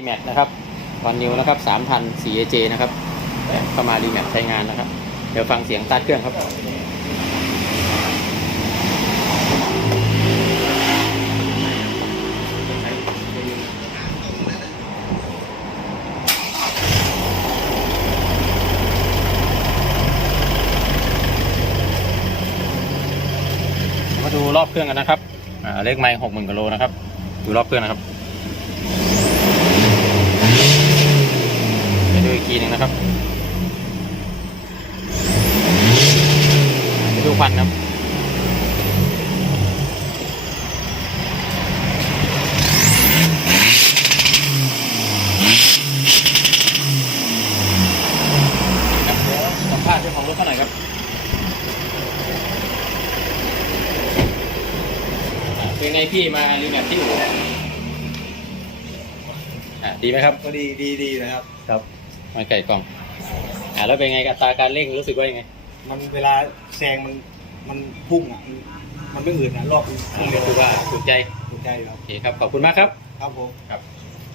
รีแมทนะครับวันนิวนะครับสามพันสี่เจนะครับเข้ามารีแมทใช้งานนะครับ เดี๋ยวฟังเสียงตัดเครื่องครับ มาดูรอบเครื่องกันนะครับ อ่า เลขไม้หกหมื่นกิโลนะครับ ดูรอบเครื่องนะครับ ไปดูอีก ทีหนึงนะครับไปดูควันครับครับเดี๋ยวสัมภาษณ์เจ้าของรถเขาหน่อยครับอ่าเป็นไงพี่มารีแมปที่อู่อ่าดีไหมครับ ก็ดีดีดีนะครับ ครับ มาไก่กล่อง อ่าแล้วเป็นไงกับอัตราการเร่งรู้สึกว่ายังไง มันเวลาแซงมันมันพุ่งอะมันมันไม่อืดนะรอบมันพุ่งเร็วรู้สึกว่าถูกใจถูกใจอยู่ครับโอเคครับขอบคุณมากครับ ครับผม ครับ